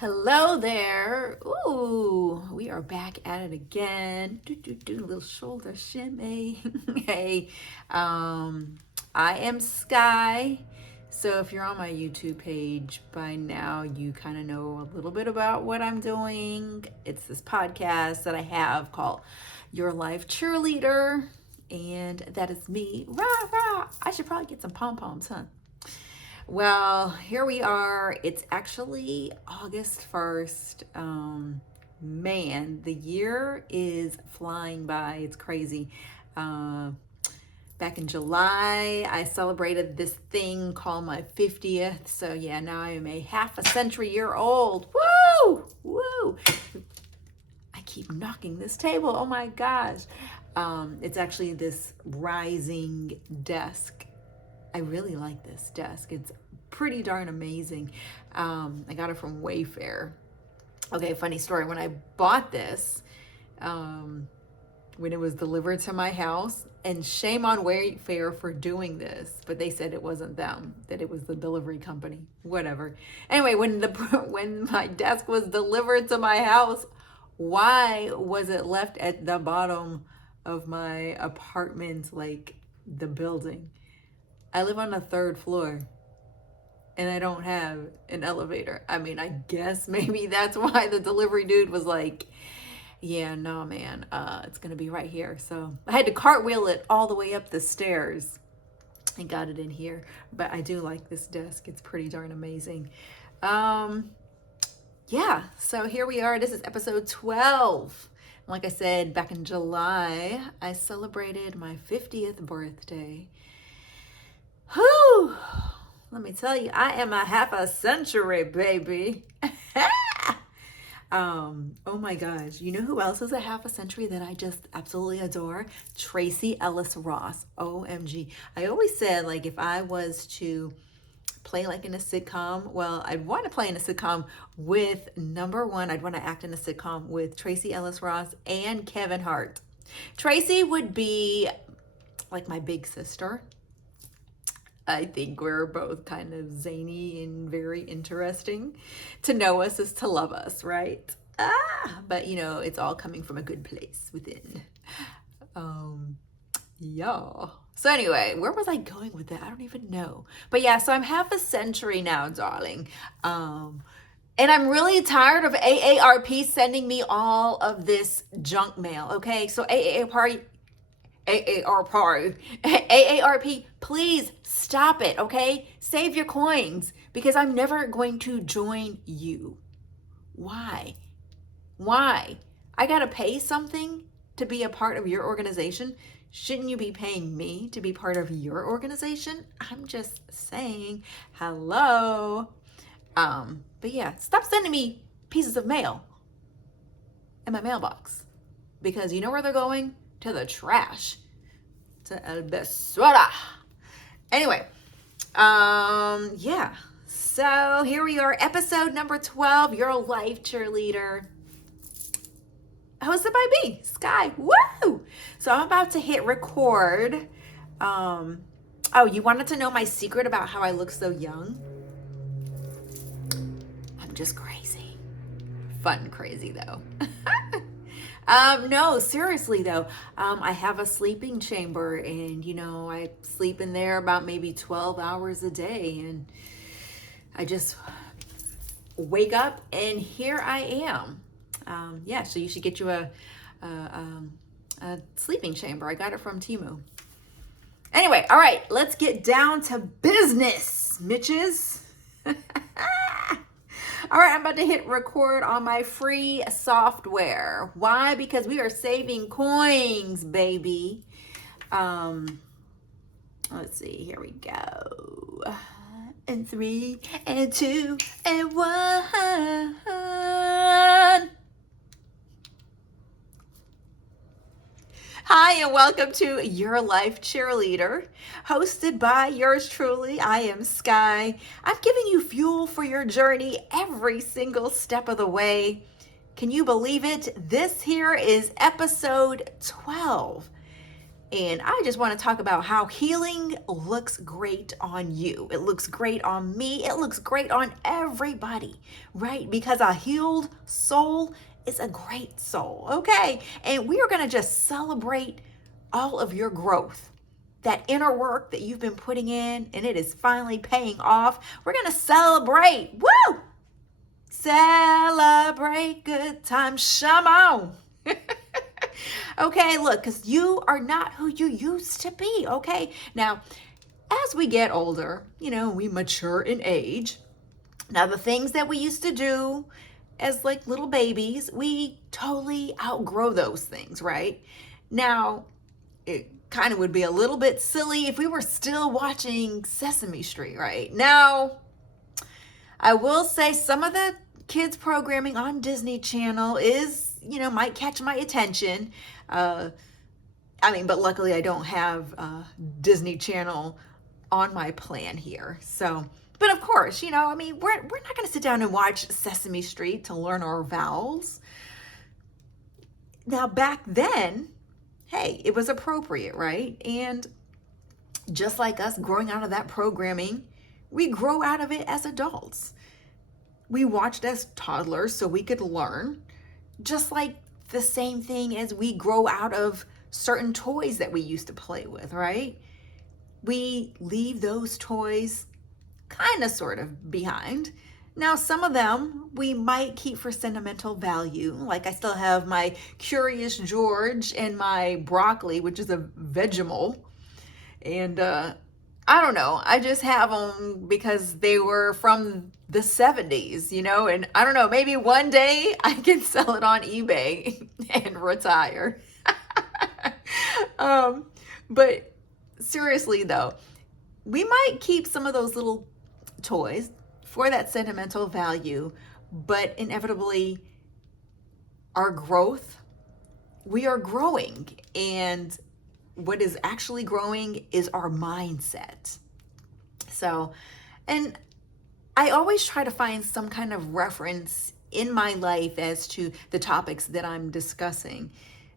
Hello there. Ooh, we are back at it again. Little shoulder shimmy. Hey, I am Sky. So if you're on my YouTube page by now, you kind of know a little bit about what I'm doing. It's this podcast that I have called Your Life Cheerleader, and that is me. Rah rah. I should probably get some pom poms, huh? Well, here we are. It's actually August 1st. Man, the year is flying by. It's crazy. Uh, Back in July, I celebrated this thing called my 50th. So, yeah, now I am a half a century year old. Woo! Woo! I keep knocking this table. Oh my gosh. It's actually this rising desk. I really like this desk. It's pretty darn amazing. I got it from Wayfair. Okay, funny story. When I bought this, when it was delivered to my house, and shame on Wayfair for doing this, but they said it wasn't them, that it was the delivery company. Whatever. Anyway, when my desk was delivered to my house, why was it left at the bottom of my apartment, like the building? I live on the third floor and I don't have an elevator. I mean, I guess maybe that's why the delivery dude was like, yeah, no, man, it's going to be right here. So I had to cartwheel it all the way up the stairs and got it in here. But I do like this desk. It's pretty darn amazing. Yeah, so here we are. This is episode 12. Like I said, back in July, I celebrated my 50th birthday. Whew! Let me tell you, I am a half a century, baby. Oh my gosh. You know who else is a half a century that I just absolutely adore? Tracee Ellis Ross. OMG. I always said, like, if I was to play like in a sitcom, well, I'd want to play in a sitcom with number one, I'd want to act in a sitcom with Tracee Ellis Ross and Kevin Hart. Tracee would be like my big sister. I think we're both kind of zany and very interesting. To know us is to love us, right? But you know, it's all coming from a good place within. Yeah. So anyway, where was I going with that? I don't even know. But yeah, so I'm half a century now, darling. And I'm really tired of AARP sending me all of this junk mail, okay? So AARP, please stop it, okay? Save your coins because I'm never going to join you. Why? I gotta pay something to be a part of your organization. Shouldn't you be paying me to be part of your organization? I'm just saying, hello. But yeah, stop sending me pieces of mail in my mailbox because you know where they're going? To the trash, to El Basura. Anyway, yeah. So here we are, episode number 12, Your Life Cheerleader, hosted by me, Sky. Woo! So I'm about to hit record. Oh, you wanted to know my secret about how I look so young? I'm just crazy. Fun crazy though. No, seriously though, I have a sleeping chamber and, you know, I sleep in there about maybe 12 hours a day and I just wake up and here I am. Yeah, so you should get you a sleeping chamber. I got it from Temu. Anyway, all right, let's get down to business, Mitches. All right, I'm about to hit record on my free software. Why? Because we are saving coins, baby. Let's see, here we go. And 3, and 2, and 1. Hi, and welcome to Your Life Cheerleader, hosted by yours truly. I am Sky. I'm giving you fuel for your journey every single step of the way. Can you believe it? This here is episode 12. And I just want to talk about how healing looks great on you. It looks great on me. It looks great on everybody, right? Because a healed soul is a great soul, okay? And we are going to just celebrate all of your growth, that inner work that you've been putting in, and it is finally paying off. We're going to celebrate. Woo! Celebrate good times. Come on. Okay, look, because you are not who you used to be, okay? Now, as we get older, we mature in age. Now, the things that we used to do as like little babies, we totally outgrow those things, right? Now, it kind of would be a little bit silly if we were still watching Sesame Street right now. I will say some of the kids programming on Disney Channel is, might catch my attention. But luckily I don't have Disney Channel on my plan here. So, but of course, we're not going to sit down and watch Sesame Street to learn our vowels. Now, back then, hey, it was appropriate, right? And just like us growing out of that programming, we grow out of it as adults. We watched as toddlers so we could learn, just like the same thing as we grow out of certain toys that we used to play with, right? We leave those toys kind of sort of behind. Now, some of them we might keep for sentimental value. Like I still have my Curious George and my broccoli, which is a Vegemite. And I don't know. I just have them because they were from the 70s, and I don't know, maybe one day I can sell it on eBay and retire. But seriously though, we might keep some of those little toys for that sentimental value, but inevitably our growth, we are growing, and what is actually growing is our mindset. So, and I always try to find some kind of reference in my life as to the topics that I'm discussing.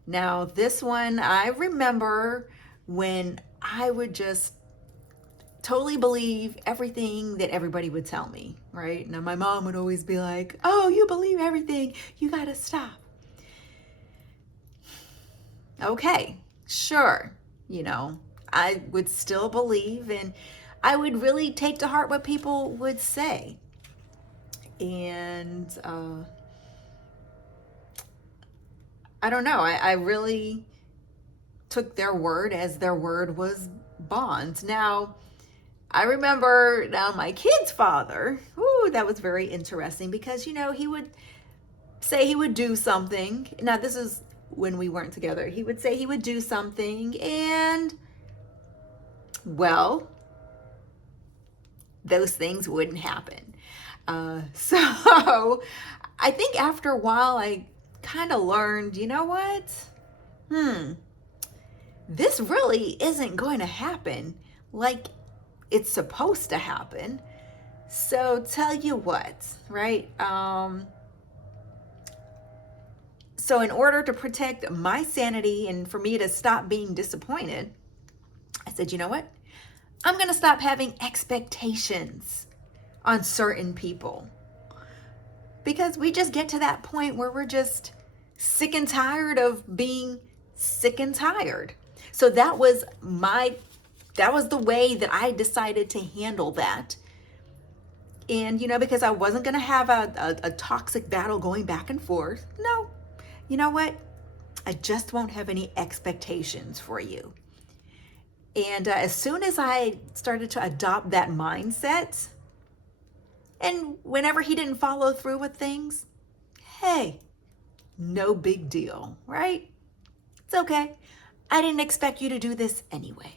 Now, this one, I remember when I would just totally believe everything that everybody would tell me, right? Now, my mom would always be like, oh, you believe everything. You got to stop. Okay, sure. I would still believe, and I would really take to heart what people would say. And I don't know, I really took their word as their word was bond. Now, I remember my kid's father, that was very interesting because, he would say he would do something. Now, this is when we weren't together. He would say he would do something, and well, those things wouldn't happen. So I think after a while, I kind of learned, you know what? This really isn't going to happen like it's supposed to happen. So tell you what, right? So in order to protect my sanity and for me to stop being disappointed, I said, you know what? I'm going to stop having expectations on certain people. Because we just get to that point where we're just sick and tired of being sick and tired. So that was the way that I decided to handle that. And, because I wasn't going to have a toxic battle going back and forth. No, you know what? I just won't have any expectations for you. And as soon as I started to adopt that mindset, and whenever he didn't follow through with things, hey, no big deal, right? It's okay. I didn't expect you to do this anyway.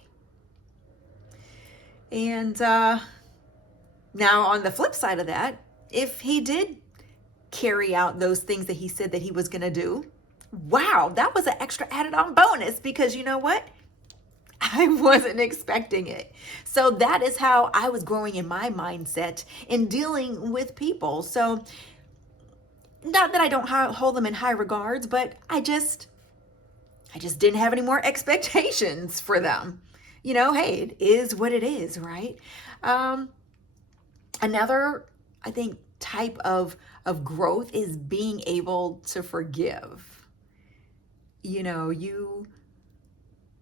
And now on the flip side of that, if he did carry out those things that he said that he was going to do, wow, that was an extra added on bonus, because you know what? I wasn't expecting it. So that is how I was growing in my mindset in dealing with people. So not that I don't hold them in high regards, but I just I just didn't have any more expectations for them. Hey, it is what it is, right? Um, Another, I think, type of growth is being able to forgive. You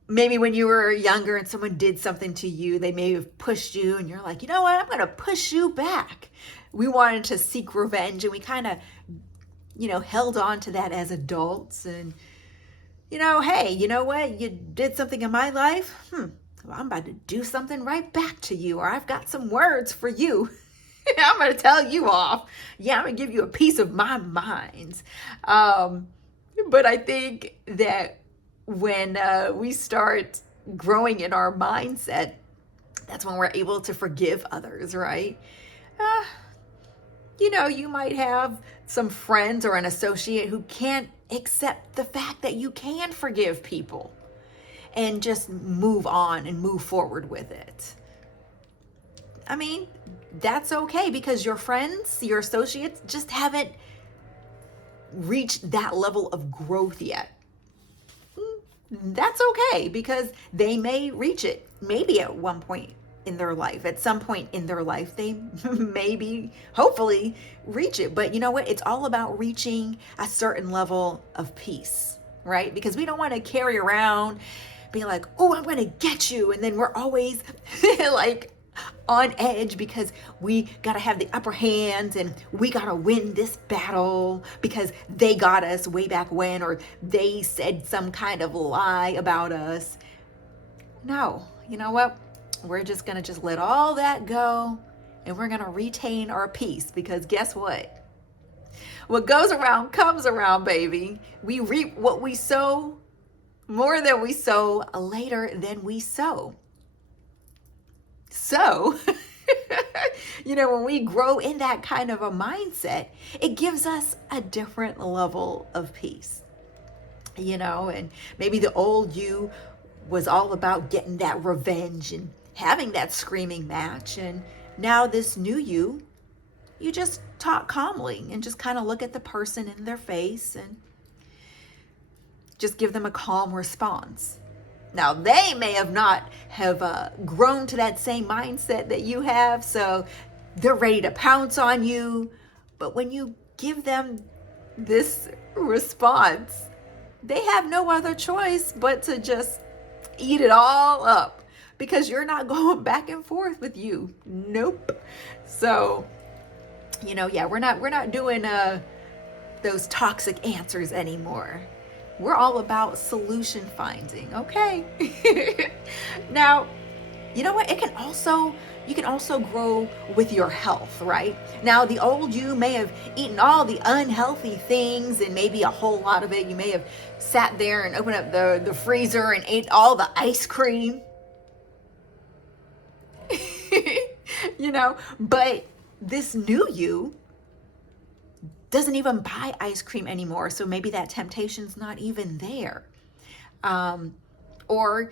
maybe when you were younger and someone did something to you, they may have pushed you and you're like, you know what, I'm going to push you back. We wanted to seek revenge and we kind of, held on to that as adults. And, hey, you know what, you did something in my life. Well, I'm about to do something right back to you, or I've got some words for you. I'm going to tell you off. Yeah, I'm going to give you a piece of my mind. But I think that when we start growing in our mindset, that's when we're able to forgive others, right? Uh, you might have some friends or an associate who can't accept the fact that you can forgive people and just move on and move forward with it. I mean, that's okay because your friends, your associates just haven't reached that level of growth yet. That's okay because they may reach it maybe at one point in their life. At some point in their life, they maybe, hopefully, reach it. But you know what? It's all about reaching a certain level of peace, right? Because we don't want to carry around being like, oh, I'm going to get you. And then we're always like on edge because we got to have the upper hand and we got to win this battle because they got us way back when, or they said some kind of lie about us. No, you know what? We're just going to just let all that go and we're going to retain our peace because guess what? What goes around comes around, baby. We reap what we sow, more than we sow, later than we sow. So, when we grow in that kind of a mindset, it gives us a different level of peace. And maybe the old you was all about getting that revenge and having that screaming match. And now this new you just talk calmly and just kind of look at the person in their face and just give them a calm response. Now, they may have not have grown to that same mindset that you have, so they're ready to pounce on you. But when you give them this response, they have no other choice but to just eat it all up because you're not going back and forth with you. Nope. So, we're not doing those toxic answers anymore. We're all about solution finding, okay? Now, you know what? You can also grow with your health, right? Now, the old you may have eaten all the unhealthy things and maybe a whole lot of it. You may have sat there and opened up the freezer and ate all the ice cream. But this new you doesn't even buy ice cream anymore. So maybe that temptation's not even there. Or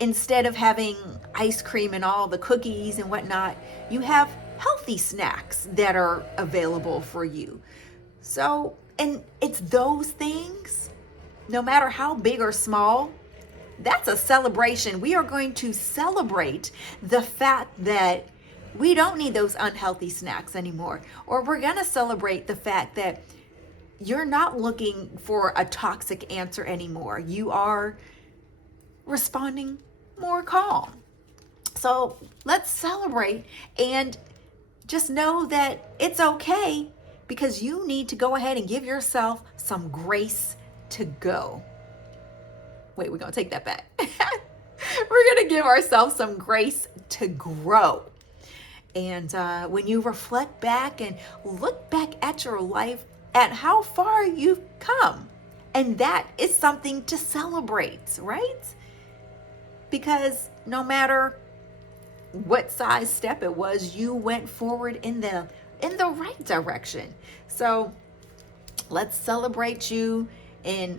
instead of having ice cream and all the cookies and whatnot, you have healthy snacks that are available for you. So, and it's those things, no matter how big or small, that's a celebration. We are going to celebrate the fact that we don't need those unhealthy snacks anymore. Or we're going to celebrate the fact that you're not looking for a toxic answer anymore. You are responding more calm. So let's celebrate and just know that it's okay because you need to go ahead and give yourself some grace to go. Wait, we're going to take that back. We're going to give ourselves some grace to grow. And when you reflect back and look back at your life, at how far you've come, and that is something to celebrate, right? Because no matter what size step it was, you went forward in the right direction. So let's celebrate you, and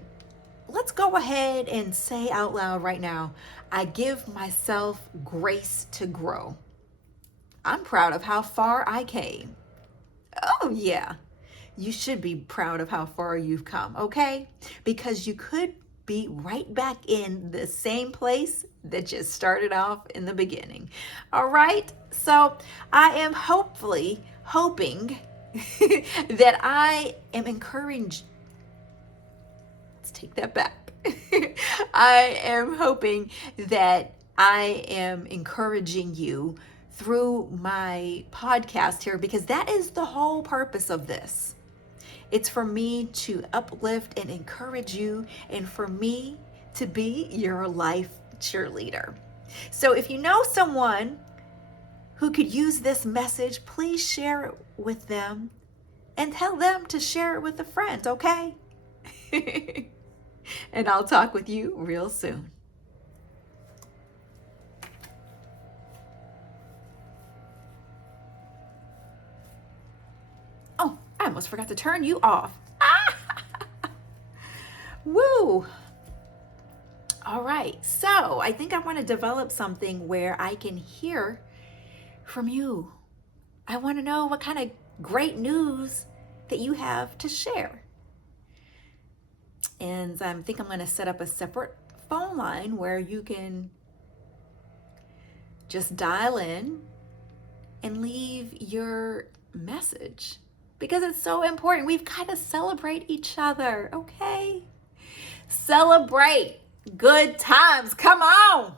let's go ahead and say out loud right now, I give myself grace to grow. I'm proud of how far I came. Oh, yeah. You should be proud of how far you've come, okay? Because you could be right back in the same place that you started off in the beginning. All right. So I am hoping that I am encouraged. Let's take that back. I am hoping that I am encouraging you through my podcast here, because that is the whole purpose of this. It's for me to uplift and encourage you, and for me to be your life cheerleader. So if you know someone who could use this message, please share it with them and tell them to share it with a friend, okay? And I'll talk with you real soon. Oh, I almost forgot to turn you off. Woo! All right, so I think I want to develop something where I can hear from you. I want to know what kind of great news that you have to share. And I think I'm going to set up a separate phone line where you can just dial in and leave your message, because it's so important. We've got to celebrate each other, okay? Celebrate good times. Come on.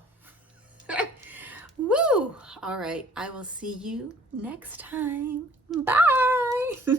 Woo. All right. I will see you next time. Bye.